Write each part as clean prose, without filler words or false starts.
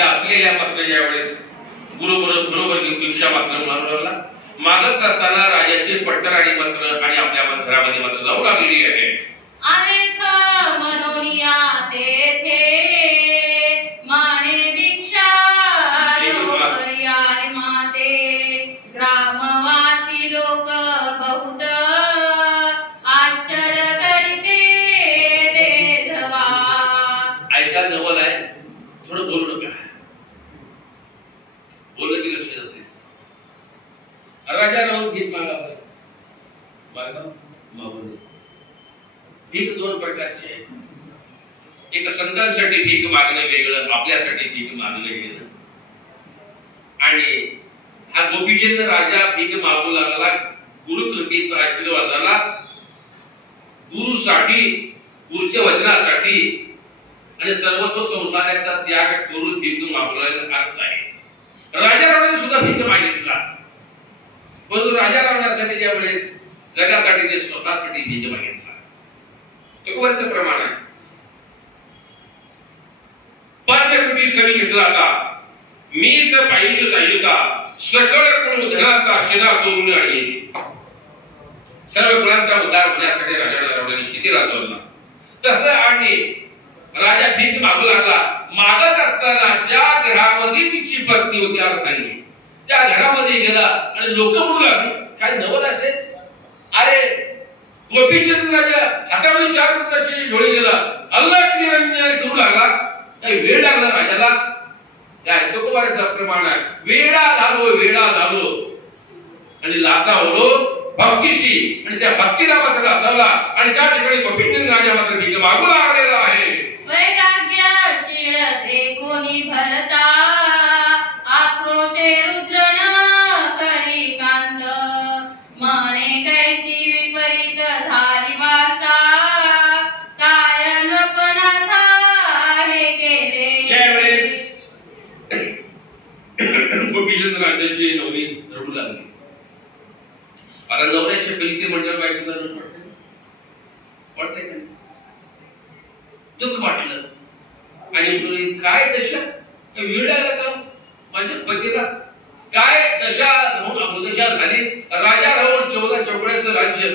आपल्या असलेल्या मात्र ज्यावेळेस बरोबर भिक्षा मात्र म्हणून मागत असताना राजाशी पट्टर आणि मंत्र आणि आपल्या घरामध्ये मात्र जाऊ लागलेली आहे. अनेक मनोनिया तेथे माने भिक्षा लोकरिया माते ग्रामवासी लोक बहुत आश्चर्य करते देधवा. ऐका नवल आहे, थोडं बोलू नका, बोललं की लक्ष जातेस. राजा राहून भीक मागा भीक दोन प्रकारची आहे. एक संतांसाठी भीक मागणं वेगळं, आपल्यासाठी भीक मागणं वेगळं. आणि हा गोपीचंद राजा भीक मागू लागला गुरुकृपेचा आशीर्वाद झाला. गुरुसाठी, गुरुच्या वचनासाठी आणि सर्वस्व संसाराचा त्याग करून भीक मागण्याचा अर्थ आहे. राजा रावणाने सुद्धा भीक मागितला, परंतु राजा रावण्यासाठी ज्यावेळेस जगासाठी ते स्वतःसाठी भीक मागितला. तुकोबांचं प्रमाण आहे. पांडकुटी सरी घेतला मीच पाहिजे सायुता सकळ कुळ उद्धराचा शिरा सोडून आणि सर्व कुळांचा उद्धार होण्यासाठी राजा रावणाने शेती राजवला. तसं आणि राजा भीक मागू लागला. मागत असताना ज्या घरामध्ये तिची पत्नी होती अर्थांनी त्या घरामध्ये गेला आणि लोक म्हणू लागली काय नवल असेल. अरे गोपीचंद राजा हातामध्ये 4 रुपयाची झोळी गेला, अल्लाह निरंजन ठेवू लागला. काही वेळ लागला राजाला. त्या तुकोबाचा प्रमाण आहे. वेडा झालो आणि लाचावलो भक्तीशी आणि त्या भक्तीला मात्र लाचावला आणि त्या ठिकाणी गोपीचंद राजा मात्र भीक मागू लागलेला आहे. वैराग्यशील ते कोणी भरता आक्रोशे रुद्र न करी कांत माने कैसी विपरीत झाली वार्ता काय नपनाथा हे केले. त्यावेळेस गोपीचंद राजाची नवरी रडू लागली. आता नवऱ्याशी पहिली म्हणजे बायकोला रस वाटते का? दुःख वाटलं आणि काय दशा वेळ आला का माझ्या पतीला काय दशा झाली. राजा रावण 1444 राज्य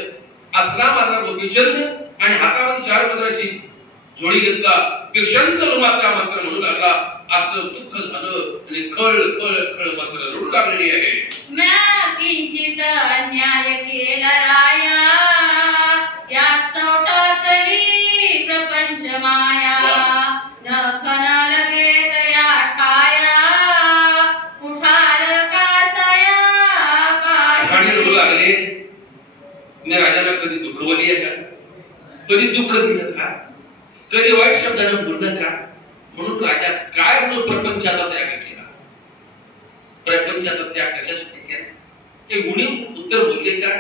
असला माझा गोपीचंद आणि हातामध्ये 4 पत्राची जोडी घेतला. क्षंत माता मात्र म्हणू लागला. असं दुःख झालं आणि खळ मात्र रडू लागलेली आहे. म्या किंचित अन्याय केला राया यात सौटाकली प्रपंच माया नखन लगे तया ठाया कुठार कासाया पाणी रडू लागले. मी राजाला कधी दुःखवली आहे का? कधी दुःख दिलं का? कधी वाईट शब्दाने बोललं का? म्हणून राजा काय म्हणून प्रपंचाचा त्याग केला. प्रपंचाचा त्याग कशासाठी केला हे गुणी उत्तर बोलले का?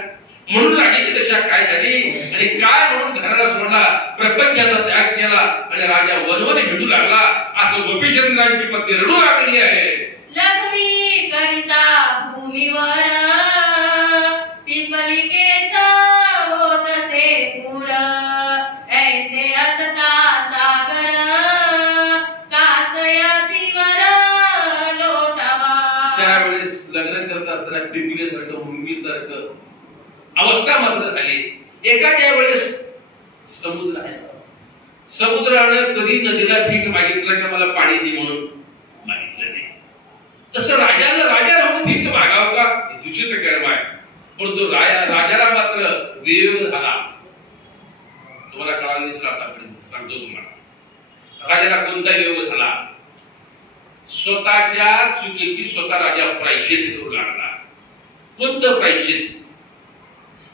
म्हणून राजाची दशा काय झाली आणि काय म्हणून घराला सोडला, प्रपंचाचा त्याग केला आणि राजा वनवन भिडू लागला. असं गोपीचंद्रांची पत्नी रडू लागलेली आहे. लघवी करिता भूमीवर पिपली केस होतसे पूर ऐसे असता सागर कासयातीवर लोटावा. त्यावेळेस लग्न करत असताना पिपलीसारखं मुंगीसारखं अवस्था मात्र झाली. एखाद्या वेळेस समुद्र आहे, समुद्रानं कधी नदीला भीक मागितलं का मला पाणी दे म्हणून मागितलं नाही. तसं राजा राहून भीक मागावं का दूषित कर्म आहे. परंतु राजाला मात्र वियोग झाला. तुम्हाला कळालं नाही आतापर्यंत सांगतो तुम्हाला. राजाला कोणता वियोग झाला? स्वतःच्या चुकीची स्वतः राजा प्रायश्चित करू लागला. कोणतं प्रायश्चित?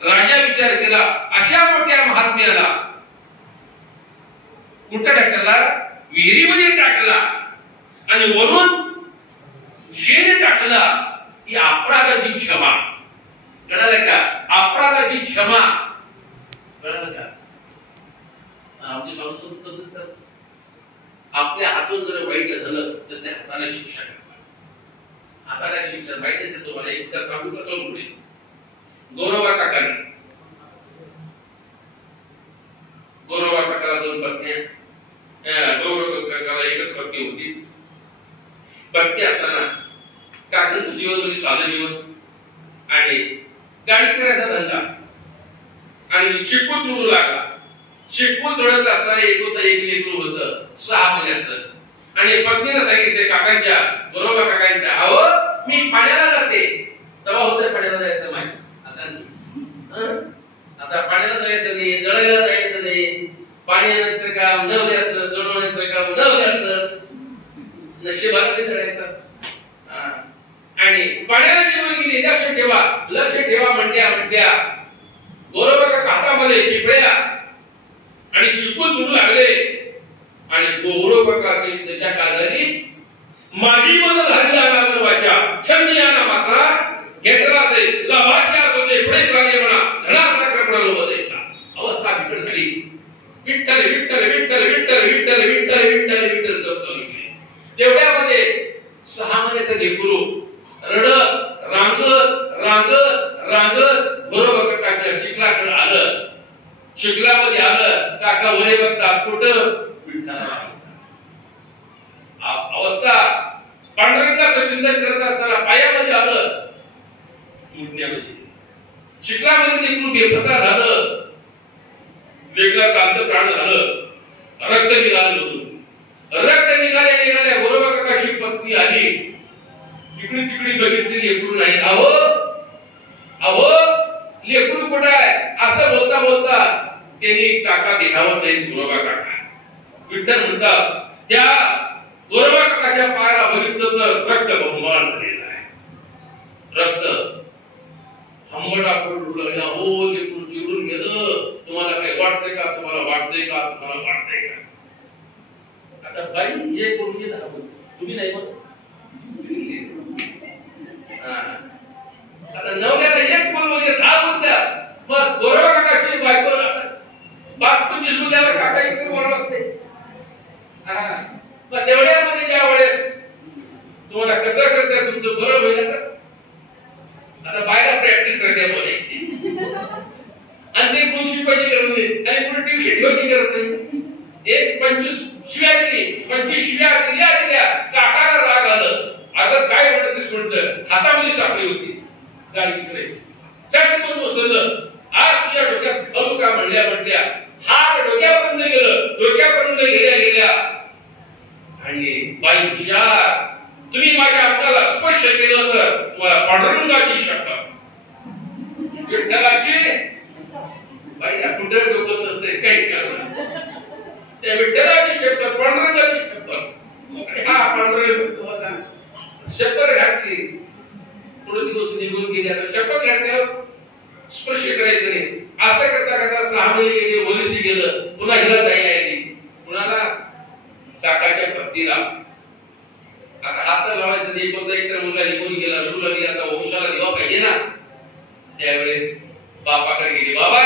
राजा विचार केला अशा मोठ्या महात्म्याला कुठं टाकला? विहिरीमध्ये टाकला आणि वरून शेण टाकला. ही अपराधाची क्षमा. कळालं का? अपराधाची क्षमा. कळालं का? आमची संस्कृती तसंच करतात. आपल्या हातून जर वाईट झालं तर त्या हाताला शिक्षा करतात. हाताला शिक्षा माहिती असेल तुम्हाला. एक तर सांगू कसं पुढे गौरवा काकाला 2 पत्न्या. गौरव काकाला एकच पत्नी होती. पत्नी असताना काकांचं जीवन म्हणजे साधं जीवन आणि गाडी करायचा धंदा आणि चिटकून तुडू लागला. चिटकून तुडत असताना एक लेकरू होतं 6 महिन्याचं आणि पत्नीने सांगितले काकांच्या बरोबर काकांच्या, अहो मी पाण्याला जाते. तेव्हा होतं पाण्याला जायचं माहिती, आता पाण्याला जायचं नाही, जळायला जायचं नाही, पाणी आणायचं काम न घ्यायचं, जोडवण्याचं काम न घ्यायचं, नशिबाला ते जळायचं. आणि पाण्याला निघून गेली. लक्ष ठेवा म्हणत्या बरोबर का हातामध्ये चिपळ्या आणि चिपून तुडू लागले आणि बरोबर दशा काळाली माझी मन झालेला नागर वाचा छंद या नामाचा घेतला असेल लाभाची असे पुढे चालले म्हणा धडा क्रपणाला बदायचा. अवस्था बिकट झाली. विठ्ठल विठ्ठल विठ्ठल विठ्ठल विठ्ठल विठ्ठल विठ्ठल विठ्ठल जप चालू केले. तेवढ्यामध्ये 6 महिन्याचा लेकरू रडत रांगत बरोबर काकाच्या चिखलाकडे आलं. चिखलामध्ये आलं. काका वरे बघतात कुठं विठ्ठलाला. अवस्था पांडुरंगाचं चिंतन करत असताना पायामध्ये आलं, मुडण्यामध्ये चिखलामध्ये लेकरू बेपत्ता झालं. वेगळा चालतं प्राण झालं. रक्त निघालं होतं. रक्त निघाल्या बरोबर काकाशी पत्नी आली. इकडे तिकडे बघितली लेकरू नाही. अहो लेकरू कुठं आहे असं बोलता त्यांनी काका दिखावत नाही. गोरोबा काका विठ्ठल म्हणतात त्या गोरोबा काकाच्या पायाला बघितलं तर रक्त बंबाळ झालेलं आहे. रक्त हंबडा पडू लागला. हो लेकरू चिडून गेलं. तुम्हाला काही वाटतंय का? तुम्हाला वाटतंय का? आता बाई हे कोण गेला तुम्ही नाही बघ. आता नवऱ्याला एक बोल म्हणजे 10 बोलतात. मग गोरोबा काकाशी बायको 5-25 बोलल्यावर काका इकडे बोलावं लागते. मग तेवढ्यामध्ये ज्या वेळेस तुम्हाला कसं करता तुमचं बरं होईल तर आता बायला प्रॅक्टिस करते बोलायची आणि ते कोणशी पाहिजे गरज नाही आणि कुठे टिपशी ठेवायची गरज नाही. एक 25 शिव्या दिली 25 शिव्या दिल्या काकाला राग आलं. अगं काय म्हणत तेच म्हणतं. हातामध्ये सापडी होती गाडी करायची. चटकन बसवलं. आज तुझ्या डोक्यात घालू का म्हणल्या हात डोक्यापर्यंत गेलं. डोक्यापर्यंत गेल्या आणि बाई हुशार. तुम्ही माझ्या अंगाला स्पर्श केलं तर तुम्हाला पांडुरंगाची शपथ विठ्ठलाची. बाईला कुठे डोकं सरते काही कारण त्या विठ्ठलाची शपथ पांडुरंगाची शपथ. आणि हा पांडुरंग शपथ घातली. थोडे दिवस निघून गेले. आता शपथ घातल्यावर स्पर्श करायचं नाही. असं करता 6 महिने गेले. वर्षी गेलं. पुन्हा हिला दाई आली. कुणाला? काकाच्या पत्नीला. आता हात लावायचं नाही. कोणता एक तर मुलगा निघून गेला. रडू लागली. आता वंशाला दिवा पाहिजे ना. त्यावेळेस बापाकडे गेली. बाबा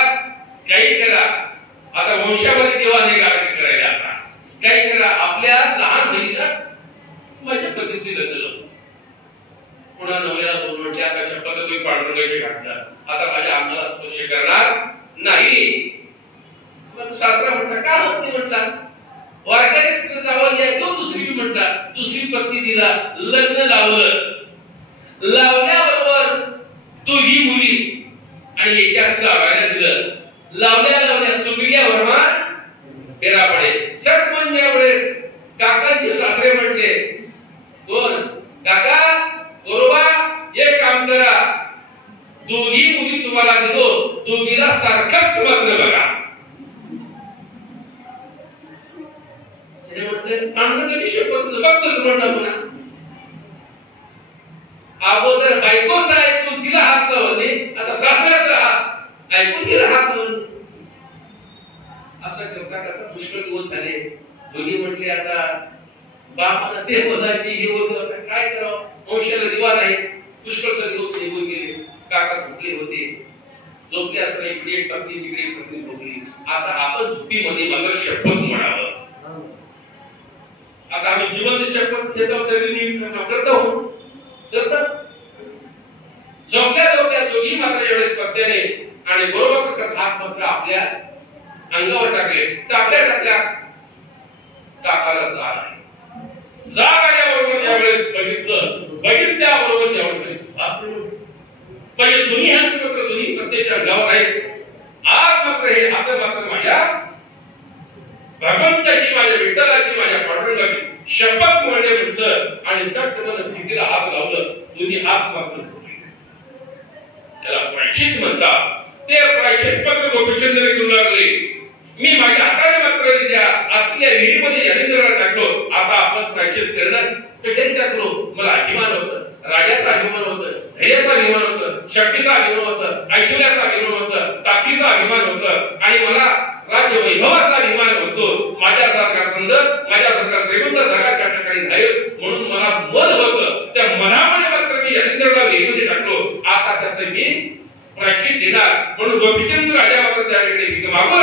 काही करा. आता वंशामध्ये देवा नाही गाडी करायला. आता काही करा. आपल्या लहान बहिणीला माझ्या पतीशी लग्न. पुन्हा नवऱ्याला बोलून म्हटले आता शपथ तुम्ही पांडुरंगाशी घातला. आता माझ्या अंगाला स्पर्श करणार नाही. मग सासरा म्हटला का होत नाही म्हटला. वारकरी जावं तो दुसरी म्हटला. दुसरी पत्नी दिला. लग्न लावलं. लावल्याबरोबर तो ही मुली आणि एकाच लावायला दिलं. लावल्या चुकल्या वर्मा फेरा पडे. चट म्हणजे वेळेस काकांचे सासरे म्हटले कोण काका गोरोबा एक काम करा. दोघी मुली तुम्हाला दिलो. दोघीला सारखंच मात्र बघा. म्हटले पांडुरंगाची शपथ बघतोच म्हणणं पुन्हा. अगोदर बायकोच ऐकून तिला हात लावले. आता सासऱ्याचा हात ऐकून तिला हात लावले. असं करता पुष्कळ दिवस झाले. दोघी म्हटले आता बापाला ते बोला हे बोलतो काय करावं. वंशाला दिवा नाही. पुष्कळचा दिवस निघून गेले. काका झोपले होते. झोपले असताना इकडे एक पत्नी तिकडे एक पत्नी झोपली. आता आपण झोपीमध्ये मात्र शपथ म्हणावं. आता आम्ही जिवंत शपथ घेतो तरी नीट करतो. झोपल्या दोघी मात्र एवढेच पत्त्याने आणि बरोबर हात मात्र आपल्या अंगावर टाकल्या काकाला जाग आली. जाग आल्याबरोबर ज्यावेळेस बघितल्याबरोबर त्यावेळेस म्हणजे दोन्ही हात मात्र दोन्ही प्रत्यक्ष अंगावर आहेत. आज मात्र हे हात मात्र माझ्या भगवंताशी, माझ्या विठ्ठलाशी, माझ्या पांडुरंगाची शपथ म्हणले म्हटलं आणि चट मला भीतीला हात लावलं. दोन्ही हात मात्र त्याला प्रायश्चित म्हणतात. ते प्रायश्चित मात्र गोपीचंद्र घेऊन लागले. मी माझ्या हाताने मात्र त्या असलेल्या विहिरीमध्ये हरिंद्राला टाकलो. आता आपण प्रायश्चित करणार कशाने टाकलो? मला अभिमान होतं, राजाचा अभिमान होतं, धैर्याचा अभिमान होतं, शक्तीचा अभिमान होतं, ऐश्वर्याचा अभिमान होतं, ताकदीचा अभिमान होतं आणि मला राज्य वैभवाचा अभिमान होतो. माझ्यासारखा सुंदर, माझ्यासारखा श्रीमंत जगाच्या ठिकाणी नाही म्हणून मला मद होतं. त्या मनामुळे मात्र मी हरिंद्राला विहिरीमध्ये टाकलो. आता त्याचं मी प्रायश्चित देणार म्हणून गोपीचंद राजा मात्र त्या ठिकाणी भीक मागून